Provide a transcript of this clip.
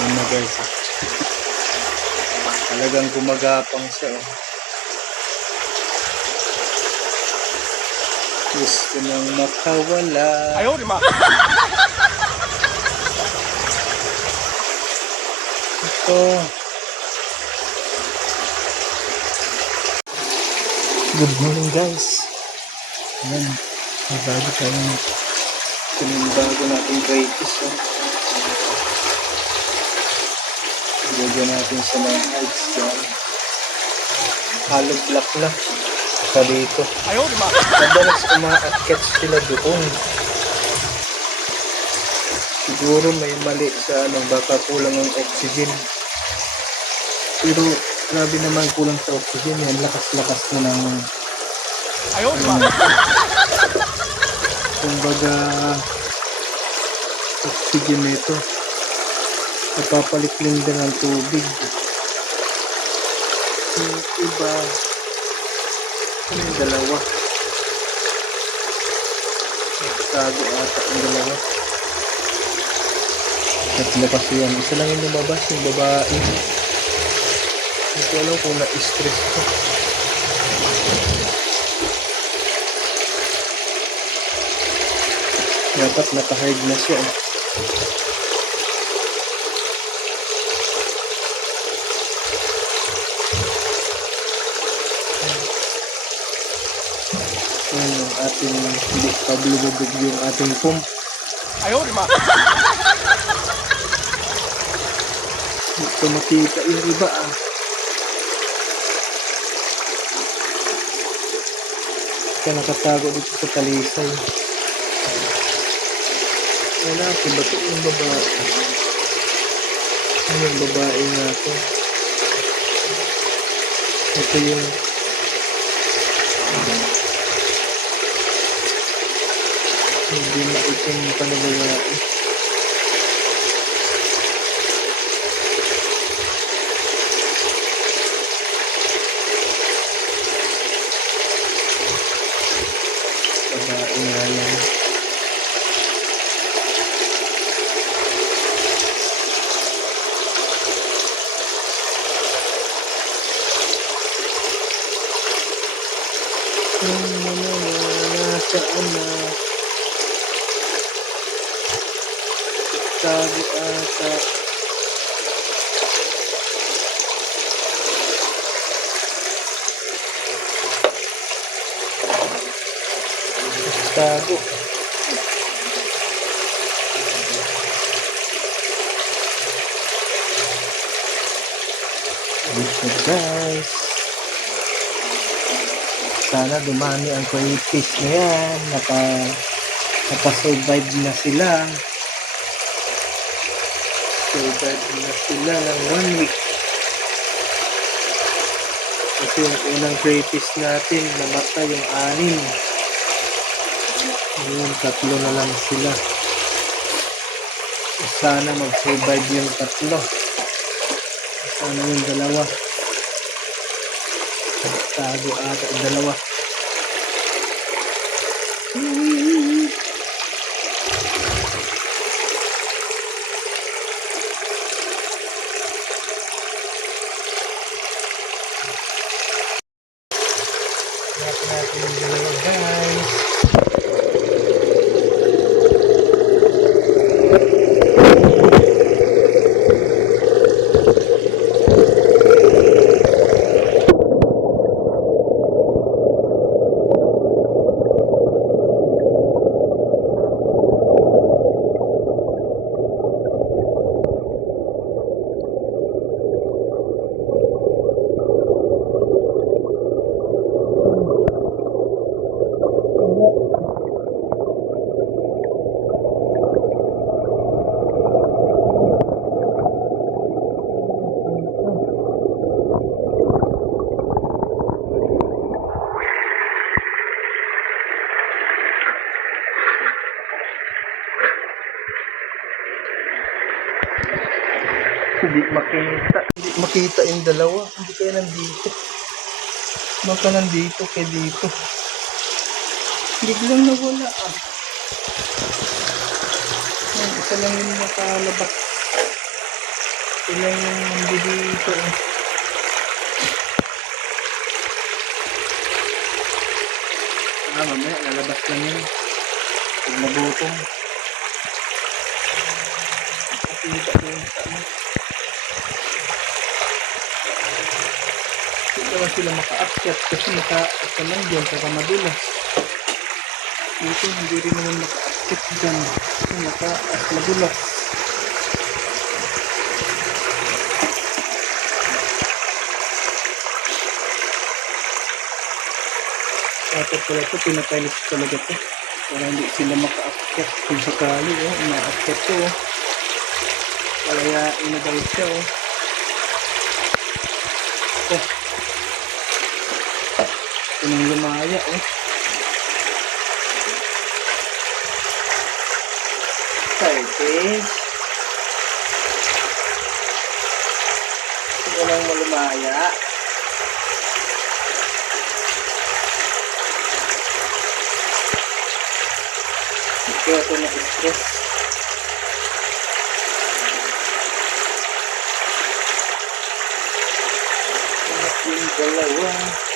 Yun na guys. Talagang gumagapang siya. Gusto nang makawala. Ayaw, di ma. Ito. Good morning guys. Ayan. May bago tayong bago nating crayfish. Lagyan natin sa mga eggs dyan. Halog laklak sa dito. Ayaw, di ma. Madalas umaakyat sila doon. Siguro may mali sa baka kulang ang oxygen. Pero grabe naman kulang sa oxygen. Yan, lakas-lakas na ng ayaw, di ma. kumbaga oxygen nito. Napapalikling din ng tubig. Yung iba, yung dalawa. Nagtago ata yung dalawa. Tatlo kasi yan. Isa lang yung lumabas, yung babae. Hindi ko alam kung na-stress ko. Dapat naka-hide na siya. Yan yung ating hindi pa lumubog yung ating pump. Ayaw, di ma. Hindi ko makita yung iba Kaya nakatago dito sa talisay. Wala ko ba ito yung babae? Ano yung babae nga ito? Ito yung hindi maitim pa na babae. Babae nga yan. Nasaan na? Tago ata. Tago. Guys. Sana dumami ang crayfish na yan. Naka-survive na sila. Survive na sila ng 1 week. Kasi yung unang crayfish natin, namatay yung 6. Ngayon, 3 na lang sila. Sana mag-survive yung 3. Sana yung 2. Tago ata yung 2. Natin yung 2 guys. Hindi makita yung 2. Hindi kaya nandito. Baka nandito kay dito. Biglang nawala Isa lang yung nakalabas. Sila yung nandito. Mamaya lalabas lang yun. Pag nagutom. Nakita ko yung sa ano. Hindi naman sila maka-upset kasi maka-upset naman dyan saka madulas. Dito hindi rin naman maka-upset dyan kasi maka-as madulas. Dapat pala ito, pinapailis talaga ito. Para hindi sila maka-upset kung sakali. Ina-upset ito. Kaya inagaw siya. Ito nang lumaya. Fish. Ito nang malumaya. Ito ito na stress. Yung dalawa.